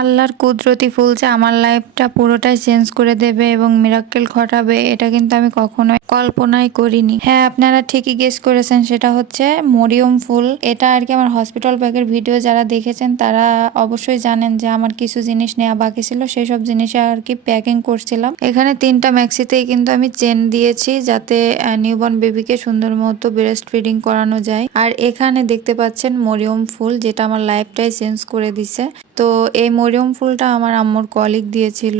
আল্লাহর কুদরতি ফুল যে আমার লাইফটা পুরোটাই চেঞ্জ করে দেবে এবং মিরাক্কেল ঘটাবে, এটা কিন্তু আমি কখনোই কল্পনাই করিনি। হ্যাঁ আপনারা ঠিকই গেস করেছেন, সেটা হচ্ছে মরিয়ম ফুল। এটা আর কি আমার হসপিটাল ব্যাগের ভিডিও যারা দেখেছেন, তারা অবশ্যই জানেন যে আমার কিছু জিনিস নেওয়া বাকি ছিল সেই সব জিনিসে আর কি প্যাকিং করছিলাম। এখানে তিনটা ম্যাক্সিতেই কিন্তু আমি চেন দিয়েছি, যাতে নিউবর্ন বেবিকে সুন্দর মতো ব্রেস্ট ফিডিং করানো যায়। আর এখানে দেখতে পাচ্ছেন মরিয়ম ফুল, যেটা আমার লাইফটাই চেঞ্জ করে দিছে। তো এই মরিয়ম ফুলটা আমার আম্মুর কলিক দিয়েছিল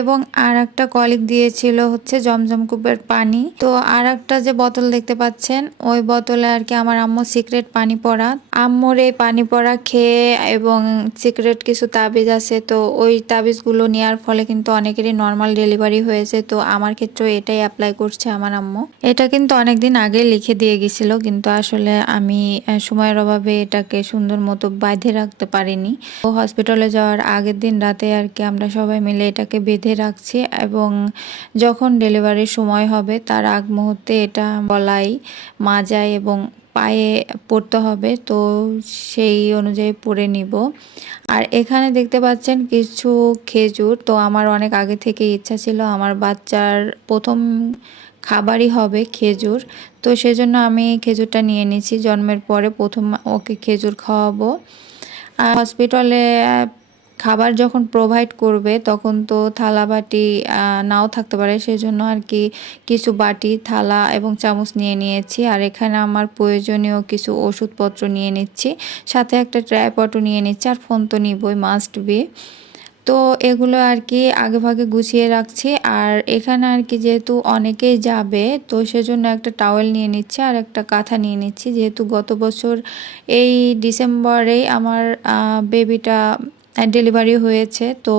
এবং আর একটা কলিক দিয়েছিল হচ্ছে জমজম কূপের পানি। তো আর একটা যে বোতল দেখতে পাচ্ছেন, ওই বোতলে আর কি আমার আম্মু সিক্রেট পানি পড়া। আম্মুর এই পানি পড়া খেয়ে এবং সিক্রেট কিছু তাবিজ আছে, তো ওই তাবিজগুলো নেওয়ার ফলে কিন্তু অনেকেরই নর্মাল ডেলিভারি হয়েছে। তো আমার ক্ষেত্রে এটাই অ্যাপ্লাই করছে আমার আম্মু। এটা কিন্তু অনেকদিন আগে লিখে দিয়ে গেছিল, কিন্তু আসলে আমি সময়ের অভাবে এটাকে সুন্দর মতো বাঁধে রাখতে পারিনি। ও হসপিটালে যাওয়ার আগের দিন রাতে আর কি আমরা সবাই মিলে এটাকে বেঁধে রাখছি এবং যখন ডেলিভারির সময় হবে, তার আগ মুহূর্তে এটা বলাই মাজায় এবং পায়ে পড়তে হবে, তো সেই অনুযায়ী পরে নিব। আর এখানে দেখতে পাচ্ছেন কিছু খেজুর, তো আমার অনেক আগে থেকে ইচ্ছা ছিল আমার বাচ্চার প্রথম খাবারই হবে খেজুর। তো সেজন্য আমি খেজুরটা নিয়ে নিয়েছি, জন্মের পরে প্রথম ওকে খেজুর খাওয়াবো। আর হসপিটালে খাবার যখন প্রোভাইড করবে, তখন তো থালা বাটি নাও থাকতে পারে। সেজন্য আর কি কিছু বাটি, থালা এবং চামচ নিয়ে নিয়েছি। আর এখানে আমার প্রয়োজনীয় কিছু ওষুধপত্র নিয়ে নিচ্ছি। সাথে একটা ট্রাইপটও নিয়ে নিচ্ছি। আর ফোন তো নিবই মাস্ট বি তো এগুলো আর কি আগে ভাগে গুছিয়ে রাখছি। আর এখানে আর কি যেহেতু অনেকেই যাবে, তো সেজন্য একটা টাওয়েল নিয়ে নিচ্ছি আর একটা কাঁথা নিয়ে নিচ্ছি। যেহেতু গত বছর এই ডিসেম্বরেই আমার বেবিটা ডেলিভারি হয়েছে। তো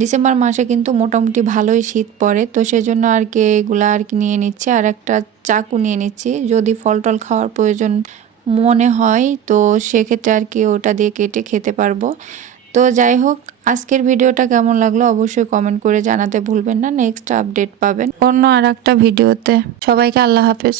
ডিসেম্বর মাসে কিন্তু মোটামুটি ভালোই শীত পড়ে। তো সেজন্য আর কি এগুলো আর কি নিয়ে নিচ্ছি। আর একটা চাকু নিয়ে নিচ্ছি। যদি ফল টল খাওয়ার প্রয়োজন মনে হয়, তো সেক্ষেত্রে আর কি ওটা দিয়ে কেটে খেতে পারব। তো যাই হোক, আজকের ভিডিওটা কেমন লাগল অবশ্যই কমেন্ট করে জানাতে ভুলবেন না। নেক্সট আপডেট পাবেন অন্য আর একটা ভিডিওতে। সবাইকে আল্লাহ হাফেজ।